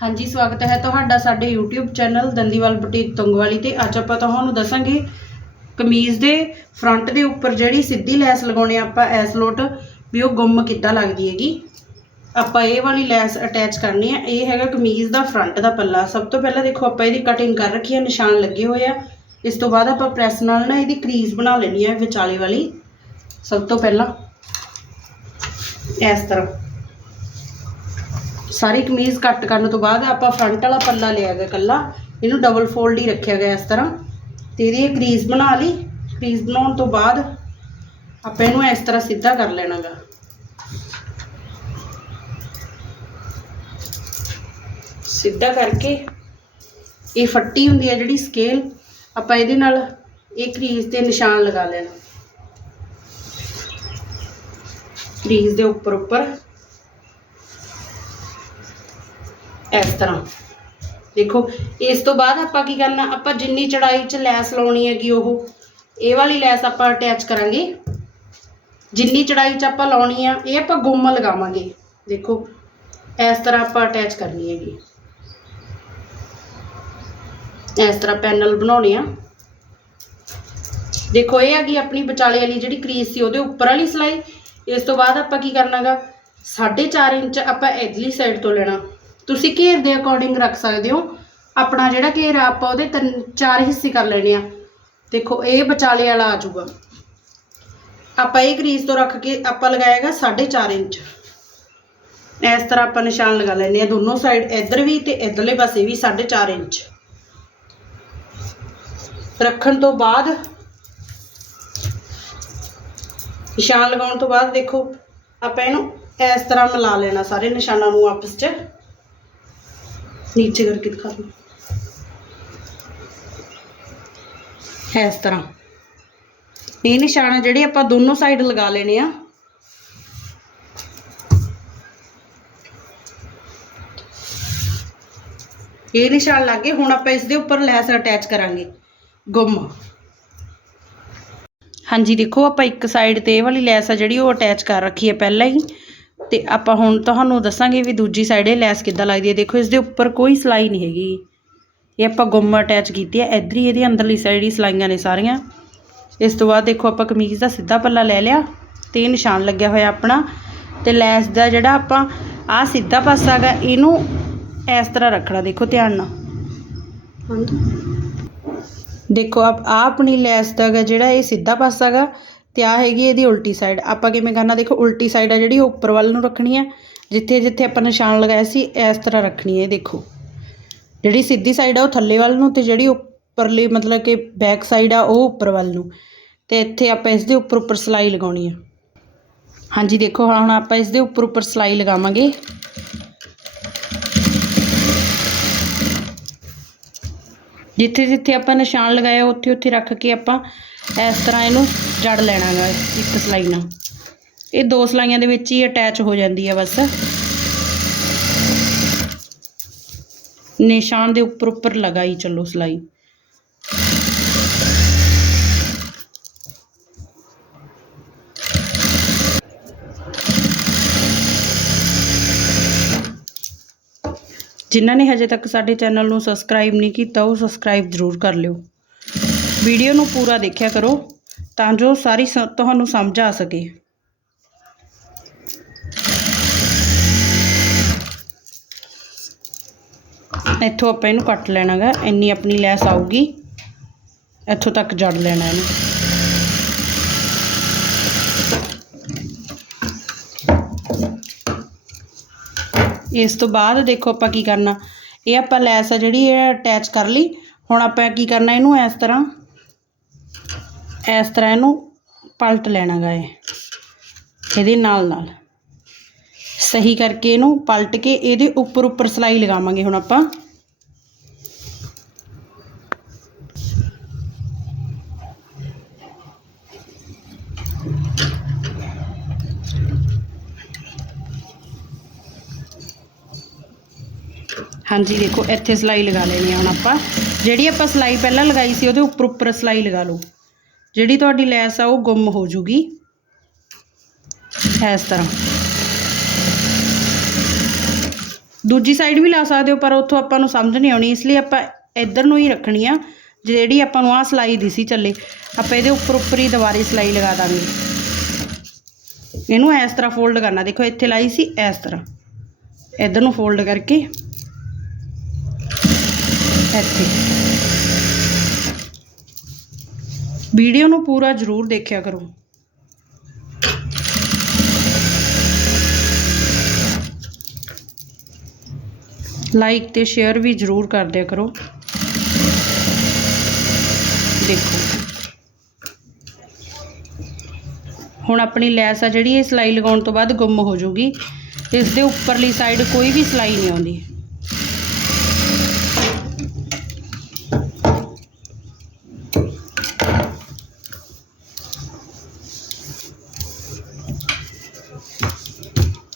ਹਾਂਜੀ, ਸਵਾਗਤ ਹੈ ਤੁਹਾਡਾ ਸਾਡੇ YouTube channel Dandiwal boutique Tungwali ਤੇ। ਅੱਜ ਆਪਾਂ ਤੁਹਾਨੂੰ ਦੱਸਾਂਗੇ ਕਮੀਜ਼ ਦੇ ਫਰੰਟ ਦੇ ਉੱਪਰ ਜਿਹੜੀ ਸਿੱਧੀ ਲੈਸ ਲਗਾਉਣੇ ਆਪਾਂ ਐਸ ਲੋਟ ਵੀ ਉਹ ਗੁੰਮ ਕਿੱਦਾਂ ਲੱਗਦੀ ਹੈਗੀ। ਆਪਾਂ ਇਹ ਵਾਲੀ ਲੈਸ ਅਟੈਚ ਕਰਨੀ ਹੈ ਇਹ ਹੈਗਾ ਕਮੀਜ਼ ਦਾ ਫਰੰਟ ਦਾ ਪੱਲਾ। ਸਭ ਤੋਂ ਪਹਿਲਾਂ ਦੇਖੋ, ਆਪਾਂ ਇਹਦੀ ਕਟਿੰਗ ਕਰ ਰੱਖੀ ਹੈ ਨਿਸ਼ਾਨ ਲੱਗੇ ਹੋਏ ਆ। ਇਸ ਤੋਂ ਬਾਅਦ ਆਪਾਂ ਪ੍ਰੈਸ ਨਾਲ ਨਾ ਇਹਦੀ ਕਰੀਜ਼ ਬਣਾ ਲੈਣੀ ਹੈ ਵਿਚਾਲੇ ਵਾਲੀ। ਸਭ ਤੋਂ ਪਹਿਲਾਂ ਇਸ ਤਰ੍ਹਾਂ। ਸਾਰੀ ਕਮੀਜ਼ ਕੱਟ ਕਰਨ ਤੋਂ ਬਾਅਦ ਆਪਾਂ ਫਰੰਟ ਵਾਲਾ ਪੱਲਾ ਲਿਆ ਗਿਆ ਕੱਲਾ ਇਹਨੂੰ ਡਬਲ ਫੋਲਡ ਹੀ ਰੱਖਿਆ ਗਿਆ ਇਸ ਤਰ੍ਹਾਂ। ਤੇ ਇਹਦੀ ਇਹ ਕਰੀਜ਼ ਬਣਾ ਲਈ। ਕਰੀਜ਼ ਬਣਾਉਣ ਤੋਂ ਬਾਅਦ ਆਪਾਂ ਇਹਨੂੰ ਇਸ ਤਰ੍ਹਾਂ ਸਿੱਧਾ ਕਰ ਲੈਣਾਗਾ। ਸਿੱਧਾ ਕਰਕੇ ਇਹ ਫੱਟੀ ਹੁੰਦੀ ਹੈ ਜਿਹੜੀ ਸਕੇਲ ਆਪਾਂ ਇਹਦੇ ਨਾਲ ਇਹ ਕਰੀਜ਼ ਤੇ ਨਿਸ਼ਾਨ ਲਗਾ ਲੈਣਾ। ਕਰੀਜ਼ ਦੇ ਉੱਪਰ ਉੱਪਰ ਇਸ ਤਰ੍ਹਾਂ। ਦੇਖੋ, ਇਸ ਤੋਂ ਬਾਅਦ ਆਪਾਂ ਕੀ ਕਰਨਾ, ਆਪਾਂ ਜਿੰਨੀ ਚੜਾਈ 'ਚ ਲੈਸ ਲਾਉਣੀ ਹੈਗੀ ਉਹ, ਇਹ ਵਾਲੀ ਲੈਸ ਆਪਾਂ ਅਟੈਚ ਕਰਾਂਗੇ। ਜਿੰਨੀ ਚੜਾਈ 'ਚ ਆਪਾਂ ਲਾਉਣੀ ਆ, ਇਹ ਆਪਾਂ ਗੁੰਮ ਲਗਾਵਾਂਗੇ। ਦੇਖੋ, ਇਸ ਤਰ੍ਹਾਂ ਆਪਾਂ ਅਟੈਚ ਕਰਨੀ ਹੈਗੀ। ਇਸ ਤਰ੍ਹਾਂ ਪੈਨਲ ਬਣਾਉਣੇ ਆ। ਦੇਖੋ, ਇਹ ਹੈਗੀ ਆਪਣੀ ਵਿਚਾਲੇ ਵਾਲੀ ਜਿਹੜੀ ਕਰੀਜ਼ ਸੀ, ਉਹਦੇ ਉੱਪਰ ਵਾਲੀ ਸਿਲਾਈ। ਇਸ ਤੋਂ ਬਾਅਦ ਆਪਾਂ ਕੀ ਕਰਨਾਗਾ 4.5 ਇੰਚ ਆਪਾਂ ਇਧਰਲੀ ਸਾਈਡ ਤੋਂ ਲੈਣਾ। ਤੁਸੀਂ ਘੇਰ ਦੇ ਅਕੋਰਡਿੰਗ ਰੱਖ ਸਕਦੇ ਹੋ। ਆਪਣਾ ਜਿਹੜਾ ਘੇਰ ਆ, ਆਪਾਂ ਉਹਦੇ ਤਿੰਨ, ਚਾਰ ਹਿੱਸੇ ਕਰ ਲੈਣੇ ਆ। ਦੇਖੋ, ਇਹ ਵਿਚਾਲੇ ਵਾਲਾ ਆ ਜਾਊਗਾ। ਆਪਾਂ ਇਹ ਗਰੀਸ ਤੋਂ ਰੱਖ ਕੇ ਆਪਾਂ ਲਗਾਏਗਾ 4.5 ਇੰਚ। ਇਸ ਤਰ੍ਹਾਂ ਆਪਾਂ ਨਿਸ਼ਾਨ ਲਗਾ ਲੈਣੇ ਆ ਦੋਨੋਂ ਸਾਈਡ ਇੱਧਰ ਵੀ ਤੇ ਇੱਧਰਲੇ ਪਾਸੇ ਵੀ 4.5 ਇੰਚ। ਰੱਖਣ ਤੋਂ ਬਾਅਦ, ਨਿਸ਼ਾਨ ਲਗਾਉਣ ਤੋਂ ਬਾਅਦ ਦੇਖੋ, ਆਪਾਂ ਇਹਨੂੰ ਇਸ ਤਰ੍ਹਾਂ ਮਿਲਾ ਲੈਣਾ ਸਾਰੇ ਨਿਸ਼ਾਨਾਂ ਨੂੰ ਆਪਸ 'ਚ। ਨੀਚੇ ਕਰਕੇ ਦਿਖਾ ਦੋ ਇਸ ਤਰ੍ਹਾਂ ਇਹ ਨਿਸ਼ਾਨ ਜਿਹੜੇ ਆਪਾਂ ਦੋਨੋਂ ਸਾਈਡ ਲਗਾ ਲੈਣੇ ਆ ਇਹ ਨਿਸ਼ਾਨ ਲੱਗ ਗਏ ਹੁਣ ਆਪਾਂ ਇਸ ਦੇ ਉੱਪਰ ਲੈਸ ਅਟੈਚ ਕਰਾਂਗੇ ਗੁੰਮ ਹਾਂਜੀ ਦੇਖੋ ਆਪਾਂ ਇੱਕ ਸਾਈਡ ਤੇ ਇਹ ਵਾਲੀ ਲੈਸ ਆ ਜਿਹੜੀ ਉਹ ਅਟੈਚ ਕਰ ਰੱਖੀ ਹੈ ਪਹਿਲਾਂ ਹੀ ਤੇ ਆਪਾਂ ਹੁਣ ਤੁਹਾਨੂੰ ਦੱਸਾਂਗੇ ਵੀ ਦੂਜੀ ਸਾਈਡ ਇਹ ਲੈਸ ਕਿੱਦਾਂ ਲੱਗਦੀ ਹੈ। ਦੇਖੋ ਇਸ ਦੇ ਉੱਪਰ ਕੋਈ ਸਿਲਾਈ ਨਹੀਂ ਹੈਗੀ। ਇਹ ਆਪਾਂ ਗੁੰਮ ਅਟੈਚ ਕੀਤੀ ਹੈ। ਇੱਧਰ ਹੀ ਇਹਦੀ ਅੰਦਰਲੀ ਸਾਈਡ ਹੀ ਸਿਲਾਈਆਂ ਨੇ ਸਾਰੀਆਂ। ਇਸ ਤੋਂ ਬਾਅਦ ਦੇਖੋ ਆਪਾਂ ਕਮੀਜ਼ ਦਾ ਸਿੱਧਾ ਪੱਲਾ ਲੈ ਲਿਆ ਤੇ ਨਿਸ਼ਾਨ ਲੱਗਿਆ ਹੋਇਆ ਆਪਣਾ। ਤੇ ਲੈਸ ਦਾ ਜਿਹੜਾ ਆਪਾਂ ਆਹ ਸਿੱਧਾ ਪਾਸਾ ਹੈਗਾ ਇਹਨੂੰ ਇਸ ਤਰ੍ਹਾਂ ਰੱਖਣਾ। ਦੇਖੋ ਧਿਆਨ ਨਾਲ। ਦੇਖੋ ਆਪ ਆਪਣੀ ਲੈਸ ਦਾ ਜਿਹੜਾ ਇਹ ਸਿੱਧਾ ਪਾਸਾ ਹੈਗਾ। ਤੇ ਆ ਹੈਗੀ ਇਹਦੀ ਉਲਟੀ ਸਾਈਡ ਆਪਾਂ ਕਿਵੇਂ ਕਰਨਾ? ਦੇਖੋ, ਉਲਟੀ ਸਾਈਡ ਆ ਜਿਹੜੀ, ਉਹ ਉੱਪਰ ਵੱਲ ਨੂੰ ਰੱਖਣੀ ਹੈ। ਜਿੱਥੇ ਜਿੱਥੇ ਆਪਾਂ ਨਿਸ਼ਾਨ ਲਗਾਇਆ ਸੀ, ਇਸ ਤਰ੍ਹਾਂ ਰੱਖਣੀ ਹੈ, ਇਹ ਦੇਖੋ। ਜਿਹੜੀ ਸਿੱਧੀ ਸਾਈਡ ਆ, ਉਹ ਥੱਲੇ ਵੱਲ ਨੂੰ ਤੇ ਜਿਹੜੀ ਉੱਪਰਲੀ, ਮਤਲਬ ਕਿ ਬੈਕ ਸਾਈਡ ਆ, ਉਹ ਉੱਪਰ ਵੱਲ ਨੂੰ। ਤੇ ਇੱਥੇ ਆਪਾਂ ਇਸ ਦੇ ਉੱਪਰ ਉੱਪਰ ਸਿਲਾਈ ਲਗਾਉਣੀ ਹੈ। ਹਾਂਜੀ, ਦੇਖੋ ਹੁਣ ਆਪਾਂ ਇਸ ਦੇ ਉੱਪਰ ਉੱਪਰ ਸਿਲਾਈ ਲਗਾਵਾਂਗੇ। ਜਿੱਥੇ ਜਿੱਥੇ ਆਪਾਂ ਨਿਸ਼ਾਨ ਲਗਾਇਆ, ਉੱਥੇ ਉੱਥੇ ਰੱਖ ਕੇ ਆਪਾਂ ਇਸ ਤਰ੍ਹਾਂ ਇਹਨੂੰ ਜੜ ਲੈਣਾਗਾ, ਇੱਕ ਸਲਾਈ ਨਾਲ। ਇਹ ਦੋ ਸਲਾਈਆਂ ਦੇ ਵਿੱਚ ਹੀ ਅਟੈਚ ਹੋ ਜਾਂਦੀ ਹੈ ਬਸ। ਨਿਸ਼ਾਨ ਦੇ ਉੱਪਰ ਉੱਪਰ ਲਗਾਈ ਚੱਲੋ ਸਲਾਈ। ਜਿਨ੍ਹਾਂ ਨੇ ਹਜੇ ਤੱਕ ਸਾਡੇ ਚੈਨਲ ਨੂੰ ਸਬਸਕ੍ਰਾਈਬ ਨਹੀਂ ਕੀਤਾ, ਉਹ ਸਬਸਕ੍ਰਾਈਬ ਜ਼ਰੂਰ ਕਰ ਲਿਓ। ਵੀਡੀਓ ਨੂੰ ਪੂਰਾ ਦੇਖਿਆ ਕਰੋ ਤਾਂ ਜੋ ਸਾਰੀ ਸ- ਤੁਹਾਨੂੰ ਸਮਝ ਆ ਸਕੇ। ਇੱਥੋਂ ਆਪਾਂ ਇਹਨੂੰ ਕੱਟ ਲੈਣਾਗਾ। ਇੰਨੀ ਆਪਣੀ ਲੈਸ ਆਊਗੀ। ਇੱਥੋਂ ਤੱਕ ਜੜ ਲੈਣਾ ਇਹਨੂੰ। ਇਸ ਤੋਂ ਬਾਅਦ ਦੇਖੋ ਆਪਾਂ ਕੀ ਕਰਨਾ। ਇਹ ਆਪਾਂ ਲੈਸ ਆ ਜਿਹੜੀ ਇਹ ਅਟੈਚ ਕਰ ਲਈ। ਹੁਣ ਆਪਾਂ ਕੀ ਕਰਨਾ ਇਹਨੂੰ ਇਸ ਤਰ੍ਹਾਂ ਇਸ ਤਰ੍ਹਾਂ ਇਹਨੂੰ ਪਲਟ ਲੈਣਾਗਾ ਇਹ, ਇਹਦੇ ਨਾਲ ਨਾਲ। ਸਹੀ ਕਰਕੇ ਇਹਨੂੰ ਪਲਟ ਕੇ ਇਹਦੇ ਉੱਪਰ ਉੱਪਰ ਸਲਾਈ ਲਗਾਵਾਂਗੇ ਹੁਣ ਆਪਾਂ। ਹਾਂਜੀ, ਦੇਖੋ ਇੱਥੇ ਸਲਾਈ ਲਗਾ ਲੈਣੀ ਹੈ ਹੁਣ ਆਪਾਂ। ਜਿਹੜੀ ਆਪਾਂ ਸਲਾਈ ਪਹਿਲਾਂ ਲਗਾਈ ਸੀ, ਉਹਦੇ ਉੱਪਰ ਉੱਪਰ ਸਲਾਈ ਲਗਾ ਲਓ। ਜਿਹੜੀ ਤੁਹਾਡੀ ਲੈਸ ਆ ਉਹ ਗੁੰਮ ਹੋ ਜੂਗੀ। ਇਸ ਤਰ੍ਹਾਂ। ਦੂਜੀ ਸਾਈਡ ਵੀ ਲਾ ਸਕਦੇ ਹੋ, ਪਰ ਉੱਥੋਂ ਆਪਾਂ ਨੂੰ ਸਮਝ ਨਹੀਂ ਆਉਣੀ, ਇਸ ਲਈ ਆਪਾਂ ਇੱਧਰ ਨੂੰ ਹੀ ਰੱਖਣੀ ਆ, ਜਿਹੜੀ ਆਪਾਂ ਨੂੰ ਆ ਸਲਾਈ ਦਿਸੀ ਚੱਲੇ। ਆਪਾਂ ਇਹਦੇ ਉੱਪਰ ਉੱਪਰ ਹੀ ਦੁਬਾਰੇ ਸਲਾਈ ਲਗਾ ਦਾਂਗੇ। ਇਹਨੂੰ ਇਸ ਤਰ੍ਹਾਂ ਫੋਲਡ ਕਰਨਾ। ਦੇਖੋ, ਇੱਥੇ ਲਾਈ ਸੀ, ਇਸ ਤਰ੍ਹਾਂ। ਇੱਧਰ ਨੂੰ ਫੋਲਡ ਕਰਕੇ, ਇੱਥੇ। ਵੀਡੀਓ ਨੂੰ ਪੂਰਾ ਜ਼ਰੂਰ ਦੇਖਿਆ ਕਰੋ। ਲਾਈਕ ਤੇ ਸ਼ੇਅਰ ਵੀ ਜ਼ਰੂਰ ਕਰ ਦਿਆ ਕਰੋ। ਦੇਖੋ। ਹੁਣ ਆਪਣੀ ਲੈਸ ਆ ਜਿਹੜੀ, ਇਹ ਸਿਲਾਈ ਲਗਾਉਣ ਤੋਂ ਬਾਅਦ ਗੁੰਮ ਹੋ ਜਾਊਗੀ। ਇਸ ਦੇ ਉੱਪਰਲੀ ਸਾਈਡ ਕੋਈ ਵੀ ਸਿਲਾਈ ਨਹੀਂ ਆਉਂਦੀ।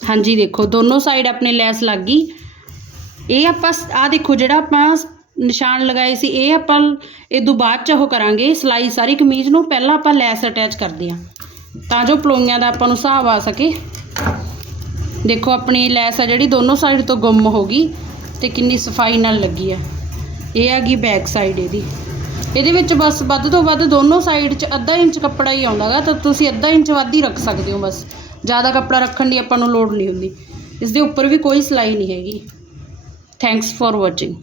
ਹਾਂਜੀ, ਦੇਖੋ, ਦੋਨੋਂ ਸਾਈਡ ਆਪਣੇ ਲੈਸ ਲੱਗ ਗਈ। ਇਹ ਆਪਾਂ ਆ ਦੇਖੋ, ਜਿਹੜਾ ਆਪਾਂ ਨਿਸ਼ਾਨ ਲਗਾਏ ਸੀ, ਇਹ ਆਪਾਂ ਇਹ ਤੋਂ ਬਾਅਦ ਚ ਉਹ ਕਰਾਂਗੇ, ਸਿਲਾਈ ਸਾਰੀ ਕਮੀਜ਼ ਨੂੰ ਪਹਿਲਾਂ ਆਪਾਂ ਲੈਸ ਅਟੈਚ ਕਰਦੇ ਹਾਂ ਤਾਂ ਜੋ ਪਲੋਈਆਂ ਦਾ ਆਪਾਂ ਨੂੰ ਹਿਸਾਬ ਆ ਸਕੇ। ਦੇਖੋ, ਆਪਣੀ ਲੈਸ ਆ ਜਿਹੜੀ ਦੋਨੋਂ ਸਾਈਡ ਤੋਂ ਗੁੰਮ ਹੋ ਗਈ ਤੇ ਕਿੰਨੀ ਸਫ਼ਾਈ ਨਾਲ ਲੱਗੀ ਆ। ਇਹ ਆ ਗਈ ਬੈਕ ਸਾਈਡ ਇਹਦੀ। ਇਹਦੇ ਵਿੱਚ ਬਸ ਵੱਧ ਤੋਂ ਵੱਧ ਦੋਨੋਂ ਸਾਈਡ 'ਚ ਅੱਧਾ ਇੰਚ ਕੱਪੜਾ ਹੀ ਆਉਂਦਾਗਾ ਤਾਂ ਤੁਸੀਂ ਅੱਧਾ ਇੰਚ ਵੱਧ ਹੀ ਰੱਖ ਸਕਦੇ ਹੋ ਬਸ। ਜ਼ਿਆਦਾ ਕੱਪੜਾ ਰੱਖਣ ਦੀ ਆਪਾਂ ਨੂੰ ਲੋੜ ਨਹੀਂ ਹੁੰਦੀ। ਇਸ ਦੇ ਉੱਪਰ ਵੀ ਕੋਈ ਸਿਲਾਈ ਨਹੀਂ ਹੈਗੀ। Thanks four watching